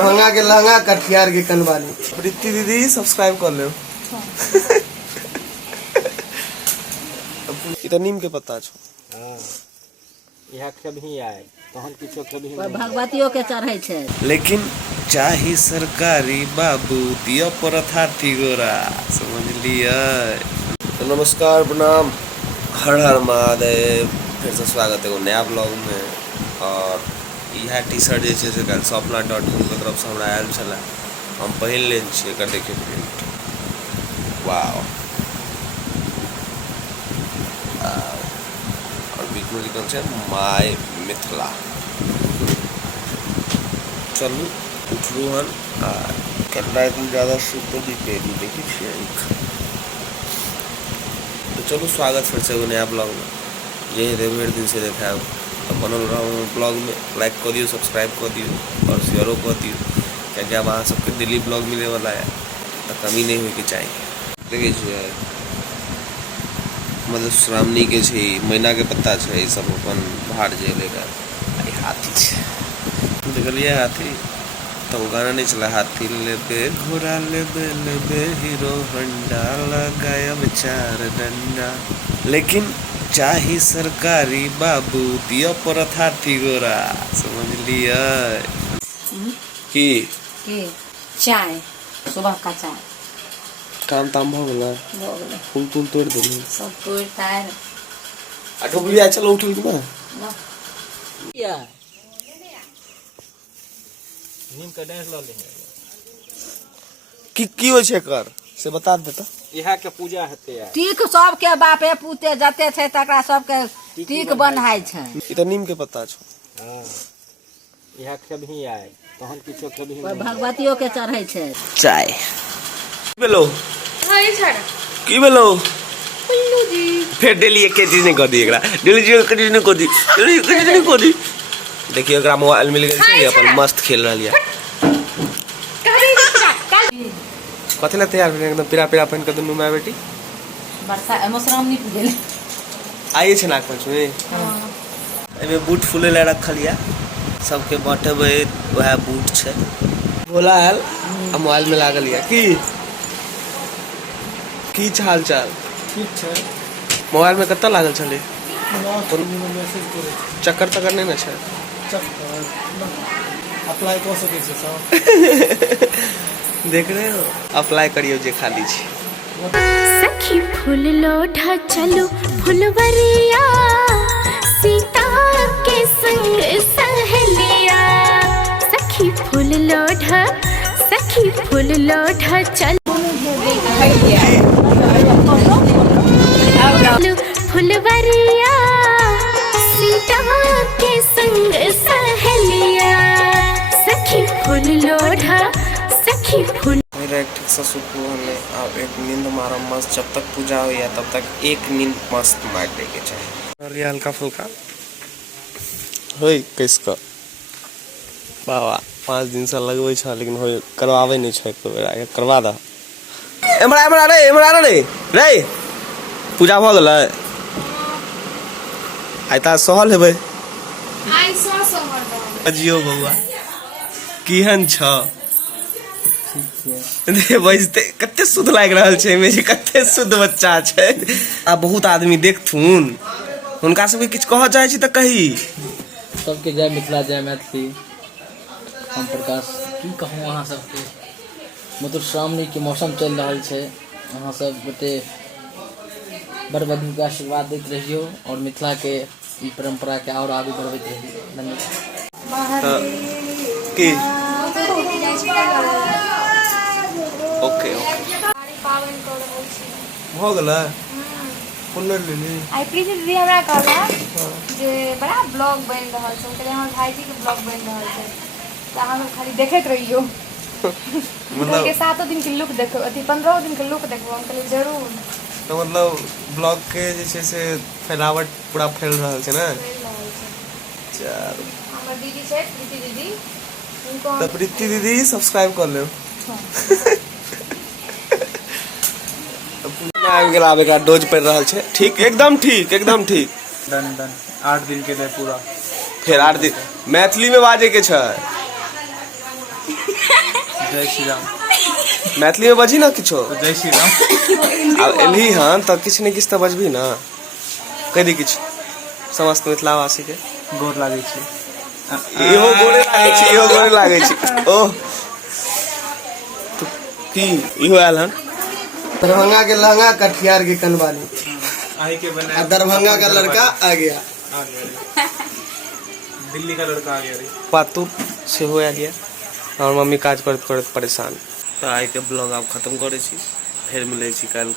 महंगा के लहंगा कटिहार के कनवाली। प्रीति दीदी सब्सक्राइब कर लो। इतना नीम के पत्ता छो। हां यह खेबही आए तहन किछो खेबही भगवतियो के चढ़ै छै। लेकिन चाही सरकारी बाबू दियो परथा टिगोरा, समझ लिया। तो नमस्कार प्रणाम, हर हर महादेव। फिर से स्वागत है नया ब्लॉग में। और यह टी शर्ट जैसे कल sofna.com के तरफ से हमरा आयल छला, हम पहिन ले छियै। एकर देखिए प्रिंट, वाओ। और बीच में लिखल छै माय मिथिला। चलू उठलू हन आ कटरा इतना ज़्यादा सूट नहीं पहनू, देखी छियै। तो चलो स्वागत फिर से नया ब्लॉग में। यही ढेर दिन से देखा बनल रहा ब्लॉग में। लाइक कर दियो, सब्सक्राइब कर दियो और शेयरों कर दियो, क्या अब अहाँ सबके डेली ब्लॉग मिले वाला है, तो कमी नहीं होगी चाहिए। देखिए मधुश्रावणी के छै, मैना के पत्ता छै, सब अपन बाहर जे लेकर हाथी छै। देखलिए हाथी तो गाना नहीं चला, हाथी लेबे घोड़ा लेबे लेबे हीरो हंडा लगाया चार डंडा। लेकिन चाही सरकारी बाबू दियो परथा टिगोरा, समझ लिया। की चाय सुबह का चाय काम ताम भ गेला, फूल तूल तोड़ देली, सब तोड़ तार आ डुबलिया। चलो उठल कि ना या नीम का डांस ल ले की होय छै एकर से बता दे त। इहा के पूजा हेते यार। टीक सबके बापे पूते जते छै तकरा सबके टीक बन्हाय छै। ई त नीम के पत्ता छो। हां इहा खेबही आए तहन किछो खेबही भगवतियो के चढ़ै छै। चाय बेलो हां ई छाड़ की बेलो कुल्लू जी फिर डेली एक चीज नहीं कर दी, एकरा डेली जी एक चीज नहीं कर दी, डेली एक चीज नहीं कर दी। देखिए एकरा मोबाइल मिल गेल छै, अपन मस्त खेल रहल है। कथि ला तैयार भेल एकदम पीरा पीरा पहन के दुनू माय बेटी। बरसा मधुश्रावणी गेल आइए छै नाग पंचमी। एमे बूट फूले ला रखल या, सबके बांटबे वह बूट छै। बोला आयल आ मोबाइल में लागल या की हाल चाल ठीक छै। मोबाइल में कत्ता लागल छले, चक्कर तकर नहीं ना छै। अप्लाई कर सके छै सब। देख रहे हो, अप्लाई करियो जे खाली छी। सखी फूल लोढ़ा चलो फुलवरिया, सीता के संग सहेलिया। सखी फूल लोढ़ा चलो फुलवरिया, सीता के संग सहेलिया। सखी फूल लोढ़ा सखी फूल। मेरा एक ठीक सा सुकून हमने अब एक नींद मारा मस्त। जब तक पूजा हो या तब तक एक नींद मस्त मार दे के चाहिए। हल्का फुल्का होई कैसका बाबा 5 दिन से लगवे छ, लेकिन होय करवावे नहीं छै। एको बेरा करवा द। एमरा रे पूजा भ गेलै। आइता सहल हेबै। आई सहर अजियो बउआ केहन छ। दे बजते कते शुद्ध लाग रहल छै में, जे कते शुद्ध बच्चा छै। आ बहुत आदमी देखथुन, हुनका सबके किछ कह चाहे छी त कही। सबके जय मिथिला जय मैथिली। हम प्रकाश की कहूँ अहाँ सबके, मधुश्रावणी के मौसम चल रहा है। अहाँ सब गोटे बड़ बधू के आशीर्वाद दैत रहियो और मिथिला के ई परंपरा के और आगू बढ़बैत रहियो। धन्यवाद। की ओके पावन कर रहल छी भ गेलै। फुल लेली आई प्रीति दीदी हमरा कहला जे बड़ा ब्लॉग बन रहल छै, कहले हमर भाईजी के ब्लॉग बन रहल छै, त अहाँ सब खाली देखैत रहियो। मतलब के 7 दिन के लुक देखो, अथी 15 दिन के लुक देखो। हम कहले जरूर। तो मतलब ब्लॉग के जे छै से फैलावट पूरा फैल रहल छै ना। चल हमर दीदी छै प्रीति दीदी, उनको तो प्रीति दीदी सब्सक्राइब कर ले। आबि गेल, आब एकरा डोज पड़ रहल छै। ठीक एकदम ठीक एकदम ठीक। डन 8 दिन के लिए पूरा। फिर 8 दिन मैथिली में बाजे के छै। जय श्री राम। मैथिली में बजी ना किछो तो जय श्री राम। अब एलही हन तो किछ ने किछ तो बजबी ना, कह दी किछ समस्त मिथिलावासी के। गोर लागै छी। इहो गोरे लागै छी, इहो गोरे लागै छी। ओह तो की इहो आयल हन दरभंगा के लहंगा, कटिहार के कनवाली, आही के बनाया। दरभंगा का लड़का आ गया। आ गया। दिल्ली का लड़का आ गया रे। पातू से हो गया और मम्मी काज करत करत परेशान। तो आइ के ब्लॉग आब खत्म करे छी, फिर मिले छी कल।